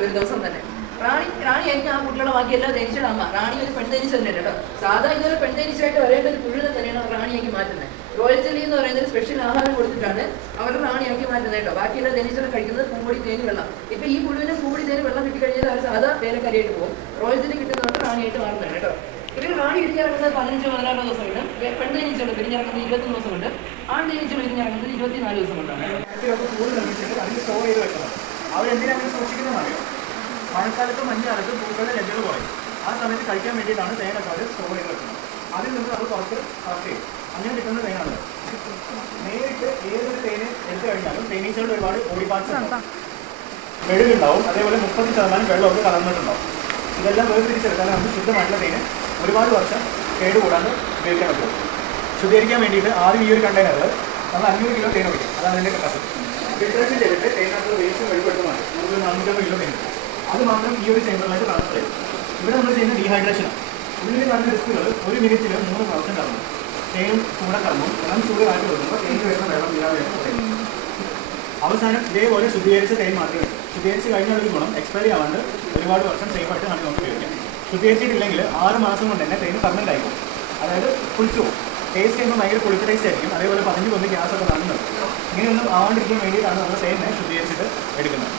കേട്ടോ ഒരു ദിവസം തന്നെ. റാണിയായിരിക്കും ആ കുട്ടികളെ ബാക്കിയെല്ലാം തേനീച്ചയുടെ അമ്മ. റാണി ഒരു പെൺതേനീച്ച തന്നെ കേട്ടോ. സാധാരണ ഇതൊരു പെൺതേനീച്ചയായിട്ട് വരേണ്ട ഒരു പുഴുവിനെ തന്നെയാണ് റാണിയാക്കി മാറ്റുന്നത്. റോയൽ ചെല്ലി എന്ന് പറയുന്നത് സ്പെഷ്യൽ ആഹാരം കൊടുത്തിട്ടാണ് അവർ റാണിയാക്കി മാറ്റുന്നത് കേട്ടോ. ബാക്കിയുള്ള തേനീച്ചകൾ കഴിക്കുന്നത് പൂമ്പൊടി തേനി വെള്ളം. ഇപ്പൊ ഈ പുഴുവിനും പൂമ്പൊടി തേനി വെള്ളം കിട്ടിക്കഴിഞ്ഞാൽ അവർ സാധാ വേലക്കാരിയായിട്ട് പോകും. റോയൽ ചെല്ലി കിട്ടുന്നതുകൊണ്ട് റാണിയായിട്ട് മാറുന്നത് കേട്ടോ. ഇവർ റാണി വിരിഞ്ഞിറങ്ങുന്നത് 15-16 ദിവസം കൊണ്ട്, പെൺതേനീച്ചകൾ വിരിഞ്ഞിറങ്ങുന്നത് 21 ദിവസം കൊണ്ട്, ആൺതേനീച്ചകൾ വിരിഞ്ഞിറങ്ങുന്നത് 24 ദിവസം കൊണ്ടാണ്. സ്റ്റോർ ചെയ്ത് വെക്കുന്നത് അവരെന്തിനാണ് സൂക്ഷിക്കുന്നതെന്ന് അറിയാം. മഴക്കാലത്ത് മഞ്ഞുകാലത്ത് പൂക്കളുടെ ലഭ്യത കുറയും. ആ സമയത്ത് കഴിക്കാൻ വേണ്ടിയിട്ടാണ് തേനൊക്കെ അവർ സ്റ്റോർ ചെയ്ത് വെക്കുന്നത്. അതിൽ നിന്ന് അത് കുറച്ച് കളക്ട് ചെയ്യും. അങ്ങനെ കിട്ടുന്ന തേനാണ്. നേരിട്ട് ഏതൊരു തേന് എടുത്തു കഴിഞ്ഞാലും തേനീച്ചകളുടെ ഒരുപാട് ബോഡി പാർട്സ് ഉണ്ടാവും, മെഴുകുണ്ടാവും, അതേപോലെ 30% വെള്ളമൊക്കെ കലർന്നിട്ടുണ്ടാവും. ഇതെല്ലാം വേർതിരിച്ചെടുത്താൽ നമുക്ക് ശുദ്ധമായിട്ടുള്ള തേന് ഒരുപാട് വർഷം കേടുകൂടാണ്ട് ഉപയോഗിക്കാൻ പറ്റും. ശുദ്ധീകരിക്കാൻ വേണ്ടിയിട്ട് ആദ്യം ഈ ഒരു കണ്ടെയ്നറിൽ നമ്മൾ 500 കിലോ തേൻ ഒഴിക്കും. അതാണ് അതിൻ്റെ കപ്പാസിറ്റി. ഫിൽട്രേഷൻ ചെയ്തിട്ട് തേനകത്ത് വേസ്റ്റ് വെളിപ്പെടുത്ത് മാറ്റും. നമുക്ക് 450 കിലോ തേൻ. അത് മാത്രം ഈ ഒരു ചേമ്പറിലേക്ക് ട്രാൻസ്ഫർ ചെയ്യും. ഇവിടെ നമ്മൾ ചെയ്യുന്ന ഡീഹൈഡ്രേഷനാണ്. ഇതിൽ കാണുന്ന റിസ്കുകൾ 1 മിനിറ്റിൽ 3 പ്രാവശ്യം കറങ്ങും. തേനും കൂടെ കറങ്ങും. വെള്ളം ചൂട് കാറ്റ് കൊടുക്കുമ്പോൾ തേനിൽ വരുന്ന വെള്ളം ഇല്ലാതെ കുറയും. അവസാനം ഇതേപോലെ ശുദ്ധീകരിച്ച തേൻ മാത്രമേ ഉള്ളൂ. ശുദ്ധീകരിച്ച് കഴിഞ്ഞുള്ളൊരു ഗുണം എക്സ്പയറി ആവാണ്ട് ഒരുപാട് വർഷം സേഫായിട്ട് നമുക്ക് ഉപയോഗിക്കാം. ശുദ്ധീകരിച്ചിട്ടില്ലെങ്കിൽ 6 മാസം കൊണ്ട് തന്നെ തേന് ഫെർമെൻ്റ് ആയിരിക്കും. അതായത് കുളിച്ചു പോകും. ടേസ്റ്റ് ചെയ്യുമ്പോൾ ഭയങ്കര പുളിപ്പ് ടേസ്റ്റ് ആയിരിക്കും. അതേപോലെ 15 ഗ്യാസൊക്കെ നടന്നത്. ഇങ്ങനെയൊന്നും ആവാണ്ടിരിക്കാൻ വേണ്ടിയിട്ടാണ് നമ്മൾ തേനെ ശുദ്ധീകരിച്ചിട്ട് എടുക്കുന്നത്.